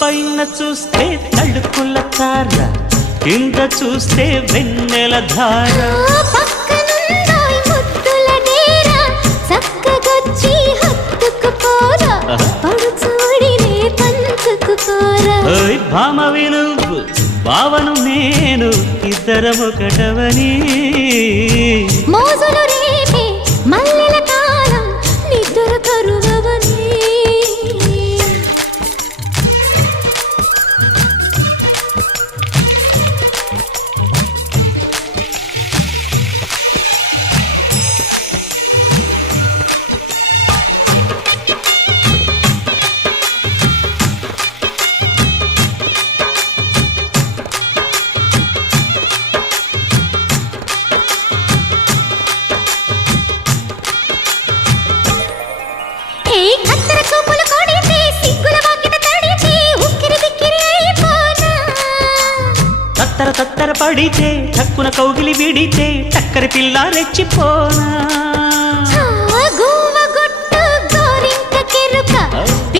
పైన చూస్తే తడుకుల తార, కింద చూస్తే వెన్నెల ధార. పక్కనుందోయ్ ముద్దుల డేరా, చక్కగొచ్చి హత్తుకుపోరా, పడుచూడినే పంచుకుపోరా. ఓయ్ భామవి నువ్వు, భావను నేను, ఇద్దరమొకటవని. మోజులు రేపే మల్లెల కాలం, నిద్ర కరువవని. తత్తర తత్తర పడితే, టక్కున కౌగిలి విడితే, టక్కరి పిల్ల రెచ్చిపోనా.